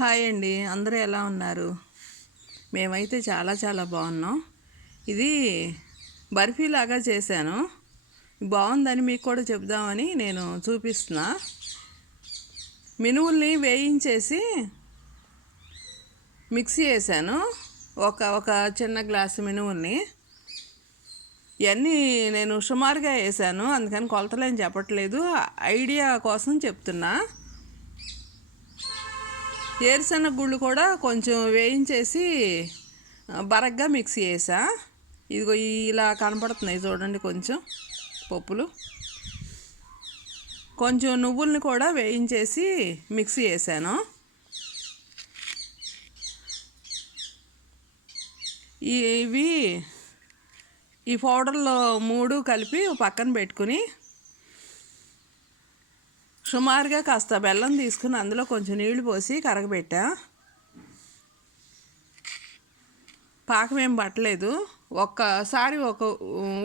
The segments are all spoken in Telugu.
హాయ్ అండి, అందరూ ఎలా ఉన్నారు? మేమైతే చాలా చాలా బాగున్నాం. ఇది బర్ఫీ లాగా చేశాను. బాగుందని మీకు కూడా చెప్దామని నేను చూపిస్తున్నా. మినువుల్ని వేయించేసి మిక్సీ వేసాను. ఒక చిన్న గ్లాసు మినువుల్ని. ఇవన్నీ నేను సుమారుగా వేసాను, అందుకని కొలతలేం చెప్పట్లేదు, ఐడియా కోసం చెప్తున్నా. ఏరుశనగ గుళ్ళు కూడా కొంచెం వేయించేసి బరగ్గా మిక్సీ వేసా. ఇదిగో ఇలా కనపడుతున్నాయి చూడండి కొంచెం పప్పులు. కొంచెం నువ్వుల్ని కూడా వేయించేసి మిక్సీ వేసాను. ఇవి ఈ పౌడర్లో 3 కలిపి పక్కన పెట్టుకుని సుమారుగా కాస్త బెల్లం తీసుకుని అందులో కొంచెం నీళ్లు పోసి కరగబెట్టా. పాకం ఏం పట్టలేదు, ఒక్కసారి ఒక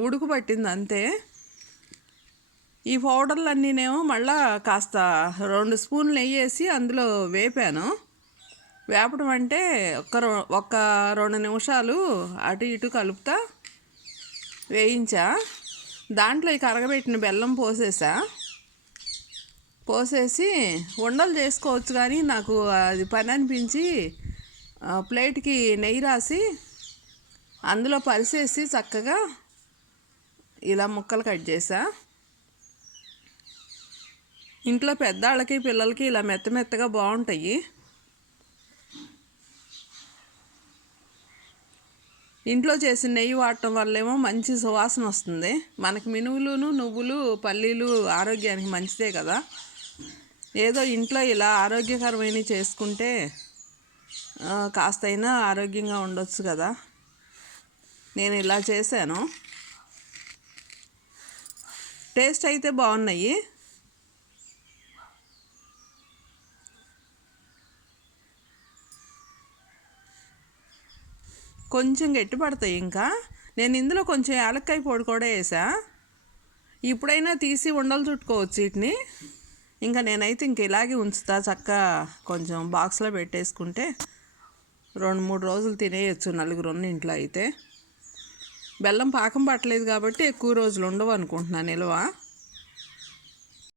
ఉడుకు పట్టింది అంతే. ఈ పౌడర్లన్నీనేమో మళ్ళా కాస్త 2 స్పూన్లు నెయ్యి వేసి అందులో వేపాను. వేపడం అంటే ఒక 2 నిమిషాలు అటు ఇటు కలుపుతా వేయించా. దాంట్లో ఈ కరగబెట్టిన బెల్లం పోసేసి ఉండలు చేసుకోవచ్చు, కానీ నాకు అది పని అనిపించి ప్లేట్కి నెయ్యి రాసి అందులో పరిసేసి చక్కగా ఇలా ముక్కలు కట్ చేసా. ఇంట్లో పెద్దవాళ్ళకి పిల్లలకి ఇలా మెత్తగా బాగుంటాయి. ఇంట్లో చేసిన నెయ్యి వాడటం వల్లేమో మంచి సువాసన వస్తుంది. మనకి మినువులు, నువ్వులు, పల్లీలు ఆరోగ్యానికి మంచిదే కదా. ఏదో ఇంట్లో ఇలా ఆరోగ్యకరమైనవి చేసుకుంటే కాస్తైనా ఆరోగ్యంగా ఉండొచ్చు కదా. నేను ఇలా చేశాను. టేస్ట్ అయితే బాగున్నాయి. కొంచెం గట్టి పడతాయి. ఇంకా నేను ఇందులో కొంచెం యాలక్కాయ పొడి కూడా వేసా. ఇప్పుడైనా తీసి ఉండలు చుట్టుకోవచ్చు వీటిని. ఇంకా నేనైతే ఇంక ఇలాగే ఉంచుతా. చక్కగా కొంచెం బాక్స్లో పెట్టేసుకుంటే 2-3 రోజులు తినేయచ్చు, 4 ఉన్న ఇంట్లో అయితే. బెల్లం పాకం పట్టలేదు కాబట్టి ఎక్కువ రోజులు ఉండవు అనుకుంటున్నాను నిల్వ.